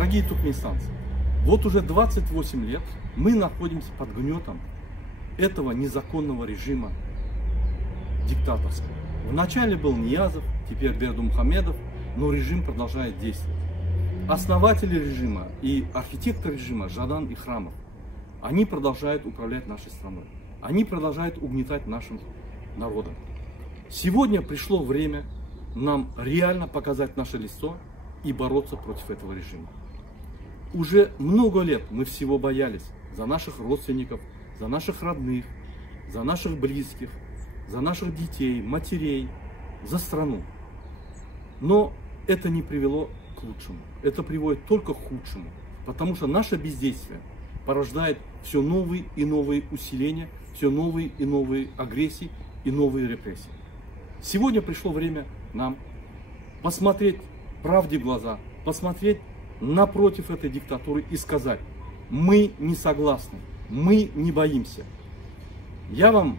Дорогие туркменистанцы, вот уже 28 лет мы находимся под гнетом этого незаконного режима диктаторского. Вначале был Ниязов, теперь Бердымухамедов, но режим продолжает действовать. Основатели режима и архитектор режима Жадан и Храмов, они продолжают управлять нашей страной. Они продолжают угнетать нашим народом. Сегодня пришло время нам реально показать наше лицо и бороться против этого режима. Уже много лет мы всего боялись за наших родственников, за наших родных, за наших близких, за наших детей, матерей, за страну. Но это не привело к лучшему. Это приводит только к худшему. Потому что наше бездействие порождает все новые и новые усиления, все новые и новые агрессии и новые репрессии. Сегодня пришло время нам посмотреть правде в глаза, посмотреть напротив этой диктатуры и сказать: мы не согласны, мы не боимся. Я вам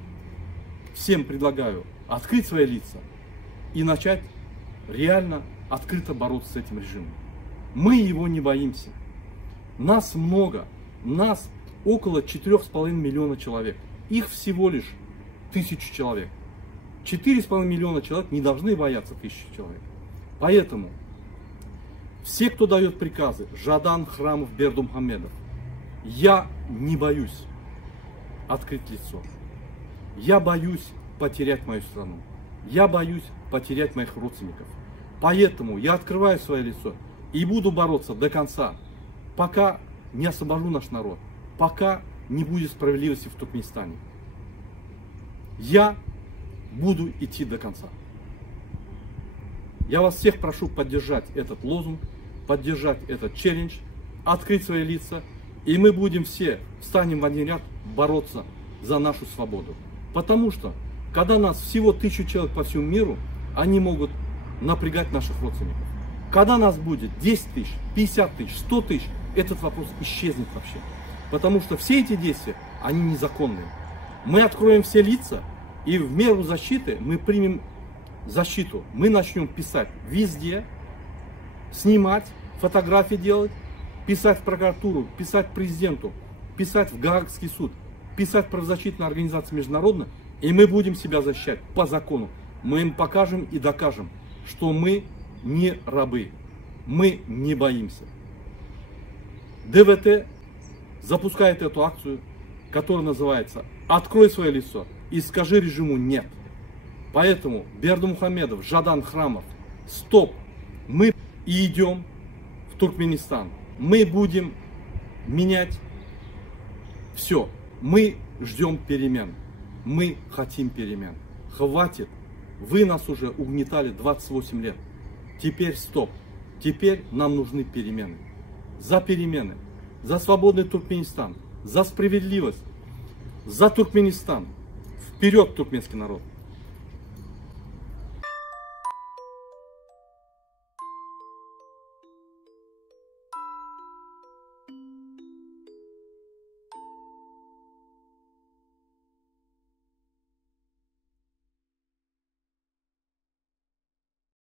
всем предлагаю открыть свои лица и начать реально открыто бороться с этим режимом. Мы его не боимся. Нас много, нас около 4,5 миллиона человек. Их всего лишь 1000 человек. 4,5 миллиона человек не должны бояться 1000 человек. Поэтому все, кто дает приказы, Жадан, Храмов, Бердымухамедов, я не боюсь открыть лицо. Я боюсь потерять мою страну. Я боюсь потерять моих родственников. Поэтому я открываю свое лицо и буду бороться до конца, пока не освобожу наш народ, пока не будет справедливости в Туркменистане. Я буду идти до конца. Я вас всех прошу поддержать этот лозунг, поддержать этот челлендж, открыть свои лица, и мы будем все, встанем в один ряд бороться за нашу свободу. Потому что, когда нас всего 1000 человек по всему миру, они могут напрягать наших родственников. Когда нас будет 10 тысяч, 50 тысяч, 100 тысяч, этот вопрос исчезнет вообще. Потому что все эти действия, они незаконные. Мы откроем все лица, и в меру защиты мы примем защиту. Мы начнем писать везде, снимать, фотографии делать, писать в прокуратуру, писать президенту, писать в Гаагский суд, писать в правозащитные организации международные, и мы будем себя защищать по закону. Мы им покажем и докажем, что мы не рабы, мы не боимся. ДВТ запускает эту акцию, которая называется «Открой свое лицо и скажи режиму нет». Поэтому Бердымухамедов, Жадан, Храмов, стоп! Мы и идем в Туркменистан. Мы будем менять все. Мы ждем перемен. Мы хотим перемен. Хватит. Вы нас уже угнетали 28 лет. Теперь стоп. Теперь нам нужны перемены. За перемены. За свободный Туркменистан. За справедливость. За Туркменистан. Вперед, туркменский народ!